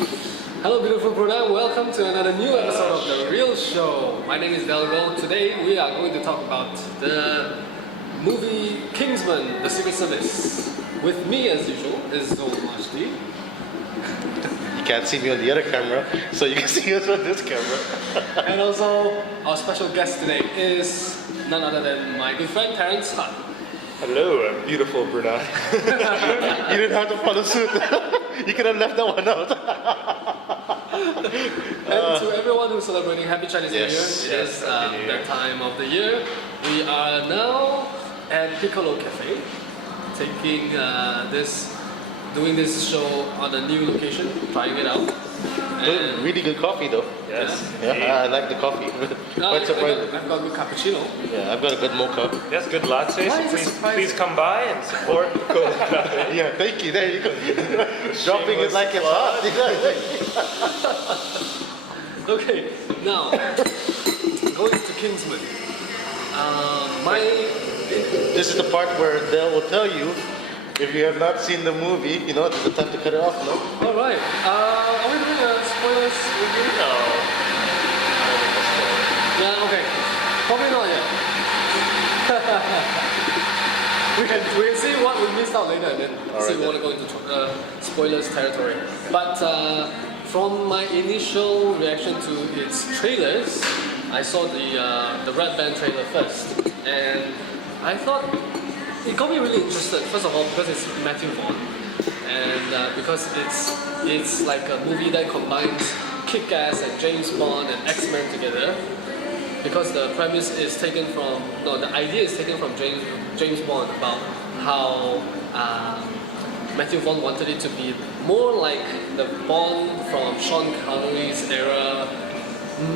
Hello beautiful Brunei, welcome to another new episode of The Real Show. My name is Delgo. Today we are going to talk about the movie Kingsman, The Secret Service. With me as usual is Zul Majdi. You can't see me on the other camera, so you can see us on this camera. And also our special guest today is none other than my good friend Terence Hutt. Hello, I'm beautiful Brunei. You didn't have to follow suit. You could have left that one out. And to everyone who's celebrating Happy Chinese New Year, Yes. it is that time of the year. We are now at Piccolo Cafe, doing this show on a new location, trying it out. Good, really good coffee though. Yes. Yeah, I like the coffee. Quite surprising. I've got a good cappuccino. Yeah, I've got a good mocha. Yes, good latte. Why is So it surprising? please come by and support Piccolo Cafe. Yeah, thank you. There you go. Dropping it like it's hot. Okay, now going to Kingsman. This is the part where Del will tell you if you have not seen the movie, you know, it's the time to cut it off, no? All right. Are we doing a spoilers review? No. Yeah. Okay. Probably not yet. we can see what we missed out later, and then see if we want to go into spoilers territory. But from my initial reaction to its trailers, I saw the Red Band trailer first, and I thought it got me really interested. First of all, because it's Matthew Vaughn, and because it's like a movie that combines Kick-Ass and James Bond and X-Men together. Because the premise is taken from, the idea is taken from James Bond about how Matthew Vaughn wanted it to be more like the Bond from Sean Connery's era,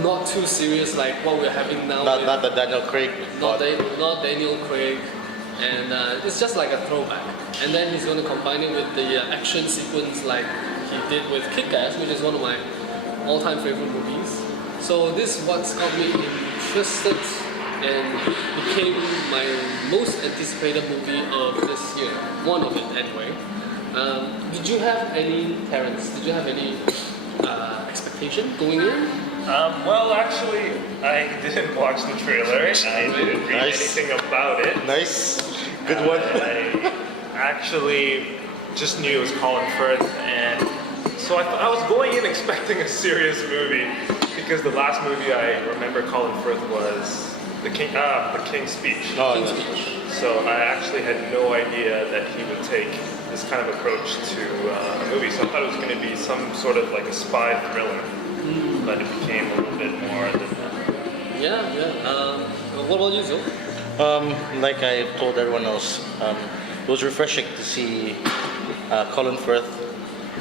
not too serious like what we're having now. Not the Daniel Craig. Not Daniel Craig, and it's just like a throwback. And then he's going to combine it with the action sequence like he did with Kick-Ass, which is one of my all-time favorite movies. So this is what's got me interested and became my most anticipated movie of this year. One of it anyway. Did you have any, Terence, expectation going in? Well, actually, I didn't watch the trailer. I didn't read anything about it. Nice. Good one. I actually just knew it was Colin Firth, and so I was going in expecting a serious movie because the last movie I remember Colin Firth was the King's Speech. Oh, King's no. Speech. So I actually had no idea that he would take this kind of approach to a movie. So I thought it was going to be some sort of like a spy thriller, but it became a little bit more than that. Yeah. What about you, Zul? Like I told everyone else, it was refreshing to see Colin Firth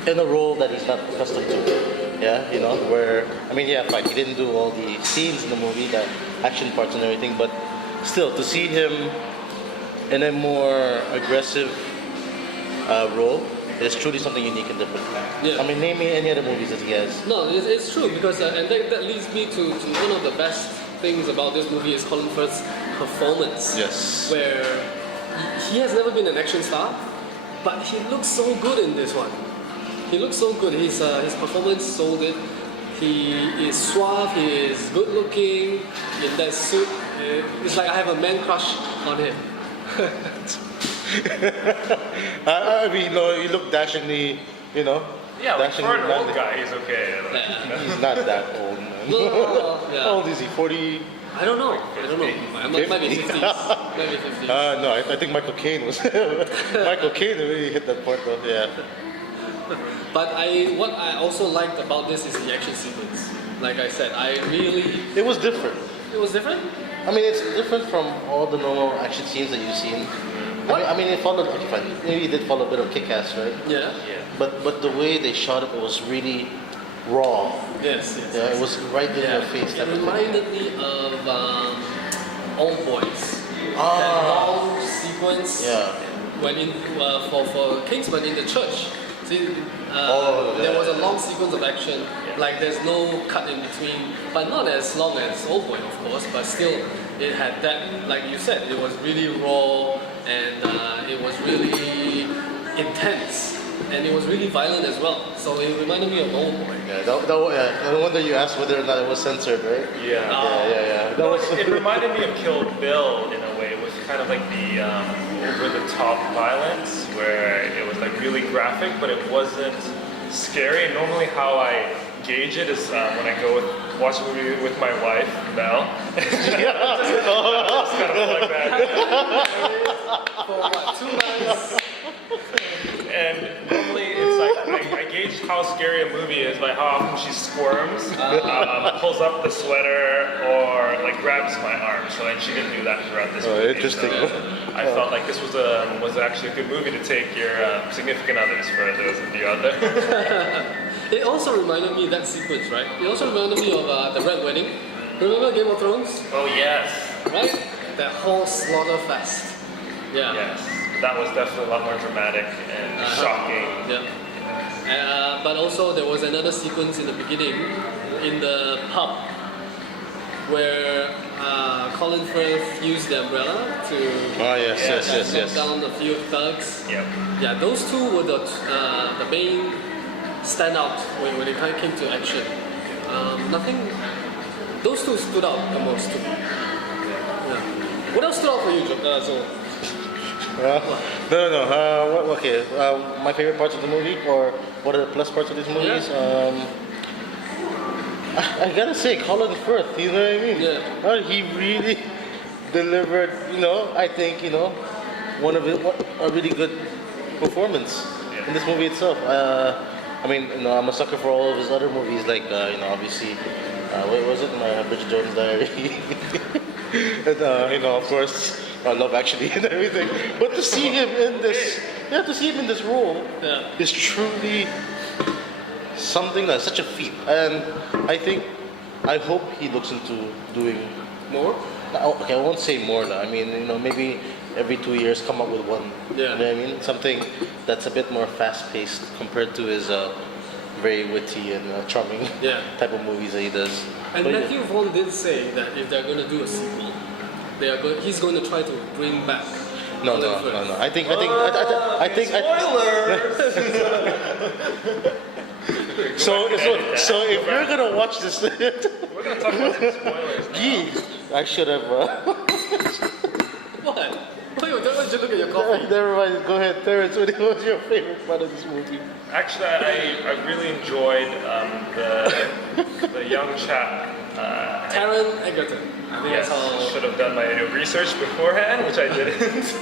in a role that he's not accustomed to. Yeah, you know, where, I mean, yeah, fine, he didn't do all the scenes in the movie, the action parts and everything, but still, to see him in a more aggressive role is truly something unique and different. Yeah. I mean, name me any other movies that he has. No, it's true because and that leads me to one of the best things about this movie is Colin Firth's performance. Yes. Where he has never been an action star, but he looks so good in this one. He looks so good. His performance sold it. He is suave. He is good looking in that suit. It's like I have a man crush on him. I mean, you look dashingly, Yeah, like dashingly for an old manly. guy, he's okay. He's not that old, man. No, yeah. How old is he? 40? I don't know. Might be 50s. Maybe 50s. No, I think Michael Caine was. Michael Caine really hit that part though. Yeah. But what I also liked about this is the action sequence. Like I said, It was different. it was different. I mean, it's different from all the normal action scenes that you've seen. I mean, it followed. Okay, fine. Maybe it did follow a bit of Kick-Ass, right? Yeah. But the way they shot it was really raw. Yes. Yeah, it was right in your face. It type of thing. reminded me of Old Boys. Ah. That long sequence. Yeah. When for Kingsman in the church. See, Oh, there yeah. was a long sequence of action. Like there's no cut in between, but not as long as Old Boy, of course. But still, it had that. Like you said, it was really raw and it was really intense. and it was really violent as well. So it reminded me of Old Boy. Yeah, no wonder you asked whether or not it was censored, right? Yeah. Yeah. No, it reminded me of Kill Bill in a way, with kind of like the over-the-top violence, where it was like really graphic, but it wasn't scary. And normally, how I gauge it is when I go watch a movie with my wife, Mel. Just kind of like that. For what, 2 nights? And normally it's like I gauge how scary a movie is by how often she squirms, pulls up the sweater, or like grabs my arm. So and she didn't do that throughout this movie. Interesting. So I felt like this was actually a good movie to take your significant others for those of you out there. It also reminded me, that sequence, right? It also reminded me of the Red Wedding. Remember Game of Thrones? Oh yes. Right? That whole slaughter fest. Yeah. Yes. That was definitely a lot more dramatic and shocking. Yeah. But also there was another sequence in the beginning in the pub where Colin Firth used the umbrella to knock down a few thugs. Yep. Yeah, those two were the main standout when it came to action. Those two stood out the most to me. Yeah. What else stood out for you, Zul? No. Okay. My favorite parts of the movie, or what are the plus parts of these movies? Yeah. I gotta say, Colin Firth. You know what I mean? Yeah. He really delivered. I think a really good performance in this movie itself. I'm a sucker for all of his other movies, like obviously, what was it? Bridget Jones' Diary. And of course, Love Actually and everything. But to see him in this, role, is truly something that's such a feat. And I hope he looks into doing More? Okay, I won't say more now. I mean, maybe every 2 years come up with one. Yeah. You know what I mean? Something that's a bit more fast-paced compared to his very witty and charming type of movies that he does. And But Matthew Vaughn did say that if they're going to do a sequel, he's going to try to bring back. No. I think. So if you're gonna watch this, We're gonna talk about some spoilers now. I should have. What? Why don't you look at your coffee? Never mind. Go ahead, Terrence. What was your favorite part of this movie? Actually, I really enjoyed the young chap. Taron Egerton. I think Yes, that's how. should have done my research beforehand, which I didn't.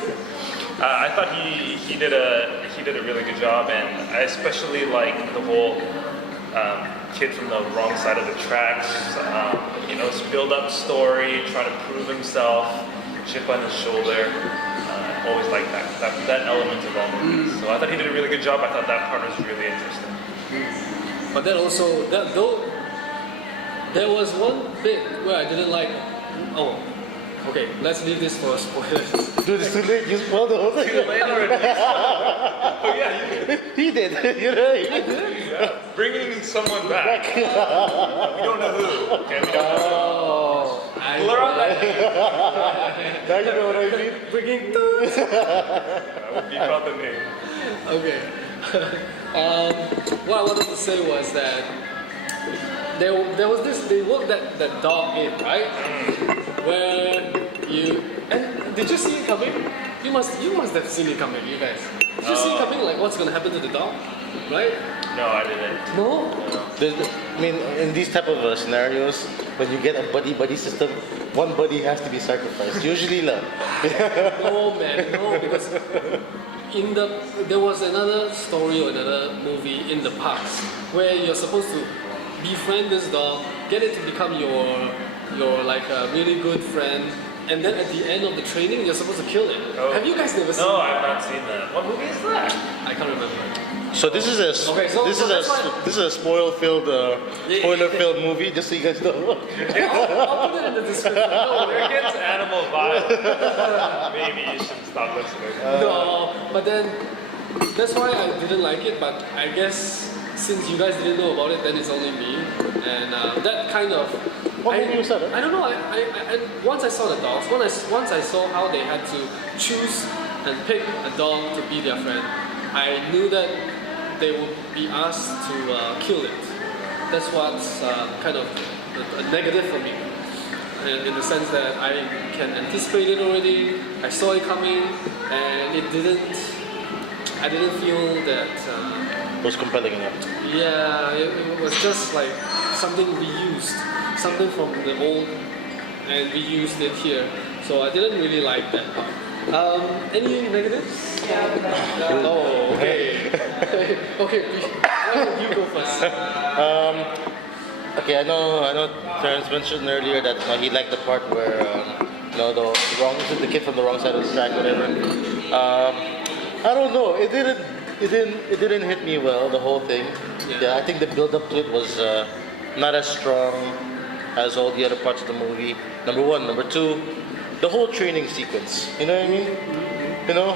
I thought he did a really good job, and I especially like the whole kid from the wrong side of the tracks. Build up story, try to prove himself, chip on his shoulder. Always like that element of all movies. So I thought he did a really good job. I thought that part was really interesting. But then also, there was one bit where I didn't like. Oh, okay. Let's leave this for spoilers. Dude, it's too late. You spoiled the whole thing. Oh yeah, you did. He did. Yeah, bringing someone back. We don't know who. Okay, we don't know. Blur out that name. Now you know what I mean? Bringing That would be called the name. Okay. What I wanted to say was that there was this. They worked that dog in, right? Where did you see it coming? You must have seen it coming, you guys. Did you see it coming? Like what's gonna happen to the dog, right? No, I didn't. No. In these type of scenarios, when you get a buddy system, one buddy has to be sacrificed. Usually, no. No, man, no, because there was another story or another movie in the past where you're supposed to befriend this dog, get it to become your like a really good friend, and then at the end of the training, you're supposed to kill it. Oh. Have you guys never seen No, that? I've not seen that. What movie is that? I can't remember. So this is a spoiler-filled movie, just so you guys know. I'll put it in the description. No, They're against animal violence. Maybe you should stop listening. no, but then that's why I didn't like it. But I guess since you guys didn't know about it, then it's only me, and that kind of. What movie was that? I don't know. I once I saw the dogs. Once I saw how they had to choose and pick a dog to be their friend, I knew that they will be asked to kill it. That's what's kind of a negative for me. In the sense that I can anticipate it already, I saw it coming, and I didn't feel that. It was compelling enough. Yeah, it was just like something reused, something from the old, and reused it here. So I didn't really like that part. Any negatives? Oh, okay. Okay, why don't you go first? Okay, I know. Terrence mentioned earlier that he liked the part where the kid from the wrong side of the track, whatever. I don't know. It didn't hit me well. The whole thing. Yeah, I think the build up to it was not as strong as all the other parts of the movie. Number one, number two, the whole training sequence. You know what I mean? You know,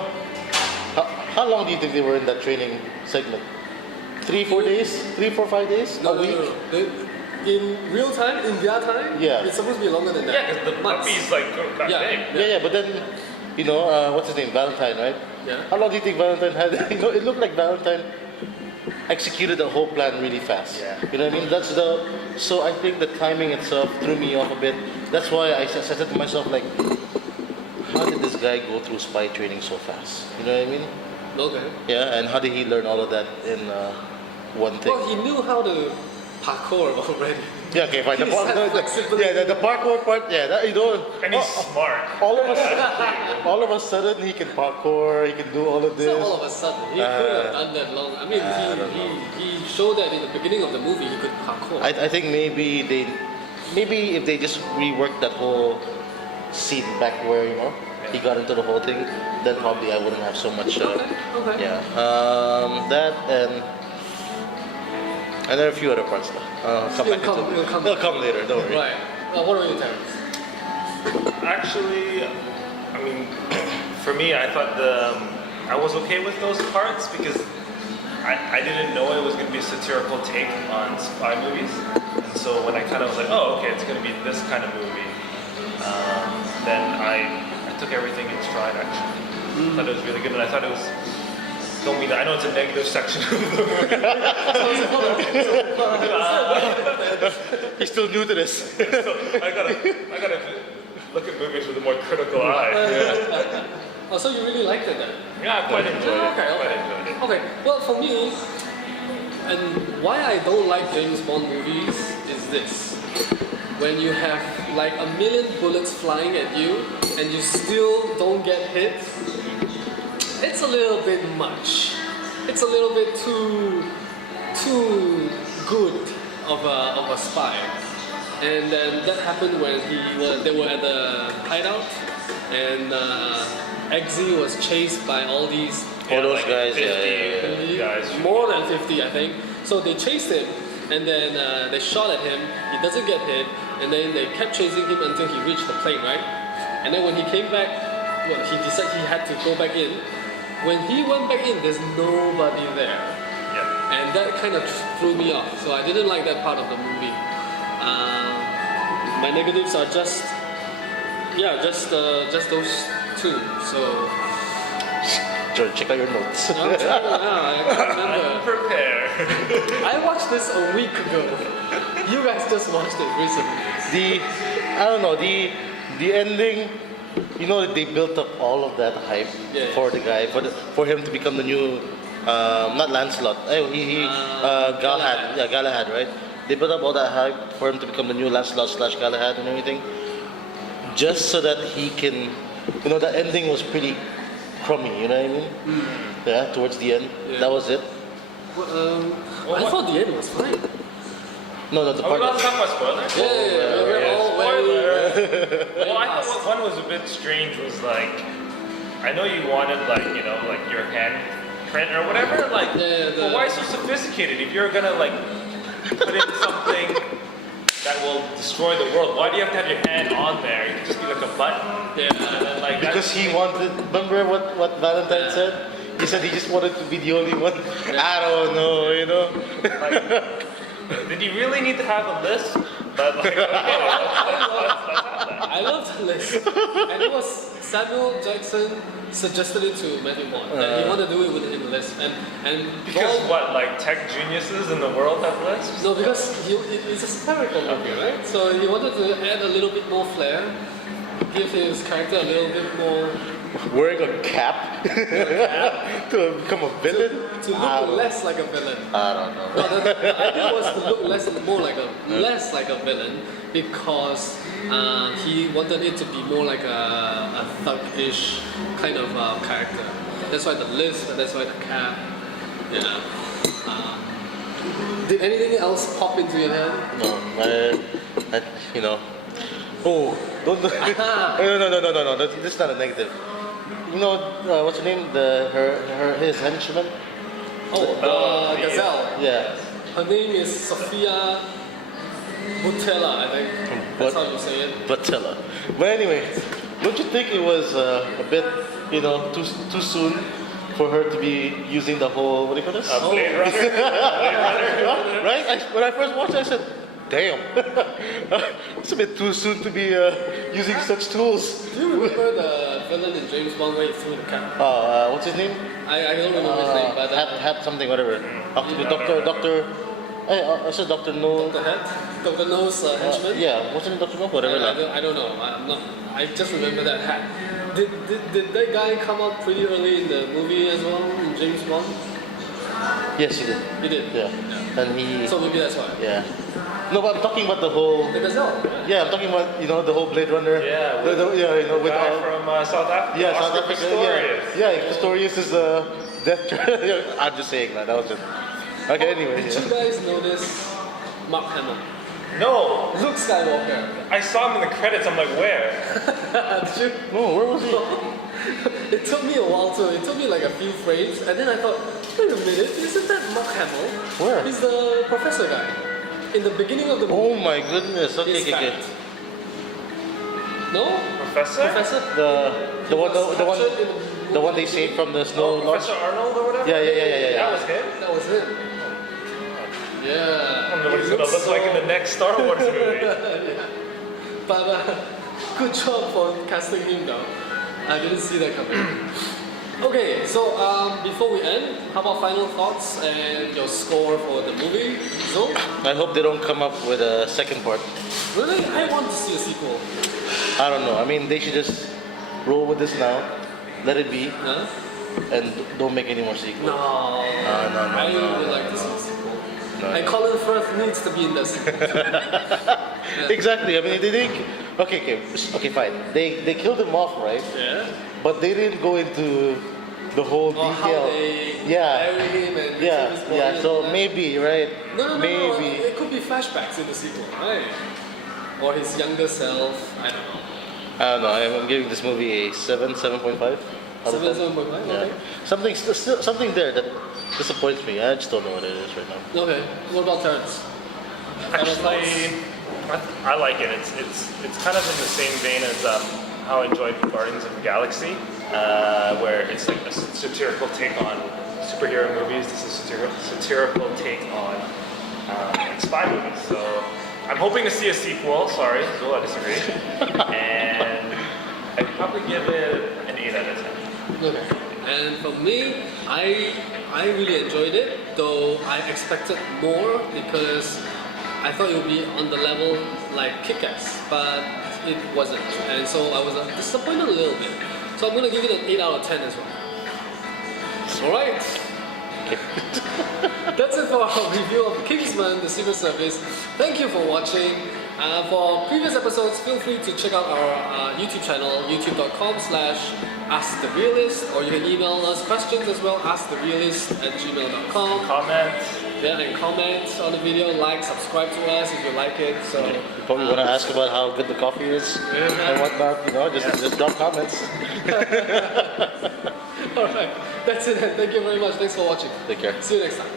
how long do you think they were in that training segment? 3, 4 days? 3, 4, 5 days? No, a week? No. In real time, in their time, Yeah. it's supposed to be longer than that. Yeah, because the puppy's like that big. Yeah, but then, what's his name? Valentine, right? Yeah. How long do you think Valentine had? It looked like Valentine executed the whole plan really fast. Yeah. You know what I mean? So I think the timing itself threw me off a bit. That's why I said to myself, like, how did this guy go through spy training so fast? You know what I mean? Okay. Yeah, and how did he learn all of that in one thing? Well, he knew how to parkour already. Yeah, okay, fine. He had flexibility. The parkour part, yeah, And he's smart. all of a sudden he can parkour, he can do all of It's this. not all of a sudden. He could have done that long. I mean, he showed that in the beginning of the movie he could parkour. I think maybe if they just reworked that whole scene back where he got into the whole thing, then probably I wouldn't have so much. Okay. Yeah, that and there are a few other parts though. It'll come later. Don't worry. Right. What about you, Terrence? Actually, I mean, for me, I thought I was okay with those parts because I didn't know it was going to be a satirical take on spy movies. And so when I kind of was like, oh, okay, it's going to be this kind of movie, then I took everything in stride, actually. I thought it was really good, and I thought it was... I know it's a negative section of the movie. He's still new to this. I gotta look at movies with a more critical eye. Oh, so you really liked it then? Yeah, I quite enjoyed it. Okay. Quite enjoyed it. Okay, well for me, and why I don't like James Bond movies is this. When you have like a million bullets flying at you and you still don't get hit, it's a little bit much. It's a little bit too good of a spy. And then that happened when they were at the hideout and Eggsy was chased by all these All those like guys, 50 guys. more than 50 I think. So they chased him and then they shot at him, he doesn't get hit, and then they kept chasing him until he reached the plane, right? And then when he came back, he decided he had to go back in. When he went back in, there's nobody there. Yeah. And that kind of threw me off, so I didn't like that part of the movie. My negatives are just those two. So George, check out your notes. I'm trying I can't remember. Prepare. I watched this a week ago. You guys just watched it recently. The ending. They built up all of that hype for the guy, for him to become the new, not Lancelot. Galahad. Yeah, Galahad, right? They built up all that hype for him to become the new Lancelot / Galahad and everything, just so that he can, the ending was pretty crummy. You know what I mean? Yeah, towards the end, that was it. Well, I thought the end was fine. No, the Are we part. about to talk about spoilers? We're all very... Well, I thought one was a bit strange. Was like, I know you wanted like your handprint or whatever. Like, but why so sophisticated? If you're gonna like put in something that will destroy the world, why do you have to have your hand on there? You could just be like a button. Yeah. And then, like, Because he wanted. Remember what Valentine said? He said he just wanted to be the only one. I don't know. Like, did you really need to have a list But like, I loved the list. And it was Samuel Jackson suggested it to Matthew Vaughn. That he wanted to do it within the list. And because Vaughn, what, like tech geniuses in the world have lists? no, because it's a satirical movie, right? So he wanted to add a little bit more flair, give his character a little bit more Wearing a cap to become a villain? to look less like a villain. I don't know. No, the idea was to look less like a villain because he wanted it to be more like a thug-ish kind of character. That's why the list, and that's why the cap. Yeah. Did anything else pop into your head? No, I you know. Oh, don't. No. This is not a negative. You know, what's her name? His henchman. Oh, Gazelle. Yeah. Her name is Sophia Butella, I think. That's how you say it. Batilla. But anyway, don't you think it was a bit, too soon for her to be using the whole, what do you call this? Blade Runner? Blade Runner? Right? When I first watched it, I said, damn. It's a bit too soon to be using such tools. Do you remember the villain in James Bond where he threw the cap? What's his name? I don't remember his name, but Hat something, whatever. Doctor. I said Doctor No. Dr. Hat? Dr. No's henchman? Yeah, what's his name? Dr. No? Whatever. I don't know. I just remember that hat. Did that guy come out pretty early in the movie as well, in James Bond? Yes, he did. He did? Yeah. And he. So maybe that's why. Yeah. No, but I'm talking about the whole. The Gazelle? Yeah, I'm talking about the whole Blade Runner. Yeah, with with guy from South Africa. Yeah, South Oscar Africa. Pistorius. Yeah, Pistorius is the death. I'm just saying that. That was just. Okay. Anyway. Did you guys notice Mark Hamill? No, Luke Skywalker. I saw him in the credits. I'm like, where? Did you? No, where was he? It took me a while too. It took me like a few frames, and then I thought, wait a minute, isn't that Mark Hamill? Where? He's the professor guy. In the beginning of the movie. Oh my goodness. Okay, he's okay. fat. No? Professor? Professor? The one they saved from the snow lodge. Professor Arnold or whatever? Yeah. That was him? That was him. I Yeah. don't know what he's He gonna looks look like in the next Star Wars movie. Yeah. But good job for casting him though. I didn't see that coming. Okay, so before we end, how about final thoughts and your score for the movie? So, I hope they don't come up with a second part. really, I want to see a sequel. I don't know. I mean, they should just roll with this now, let it be, Huh? and don't make any more sequels. No. I would like to see a sequel. No. And Colin Firth needs to be in the sequel. Exactly. I mean, they didn't. Okay, fine. They killed him off, right? Yeah. But they didn't go into the whole Or how detail. they Yeah. bury him and Yeah, retrieve his body yeah. and So all that. maybe, right? No. Maybe. It could be flashbacks in the sequel, right? Or his younger self. I don't know. I don't know. I'm giving this movie a 7.5. 7.5. Yeah. Okay. Something there that disappoints me. I just don't know what it is right now. Okay. What about Terrence? Actually, I like it. It's kind of in the same vein as how I enjoyed Guardians of the Galaxy, where it's like a satirical take on superhero movies. This is a satirical take on spy movies. So I'm hoping to see a sequel. Sorry, Zul, I disagree. And I'd probably give it an 8 out of 10. Okay. And for me, I really enjoyed it, though I expected more because I thought it would be on the level like Kick-Ass, but it wasn't. And so I was disappointed a little bit. So I'm going to give it an 8 out of 10 as well. Alright. That's it for our review of Kingsman, The Secret Service. Thank you for watching. For previous episodes, feel free to check out our YouTube channel, youtube.com/askthereelist, or you can email us questions as well, askthereelist@gmail.com. Comment. Yeah, and comment on the video, like, subscribe to us if you like it. So You probably want to ask about how good the coffee is and whatnot. Just drop comments. Alright, that's it. Thank you very much. Thanks for watching. Take care. See you next time.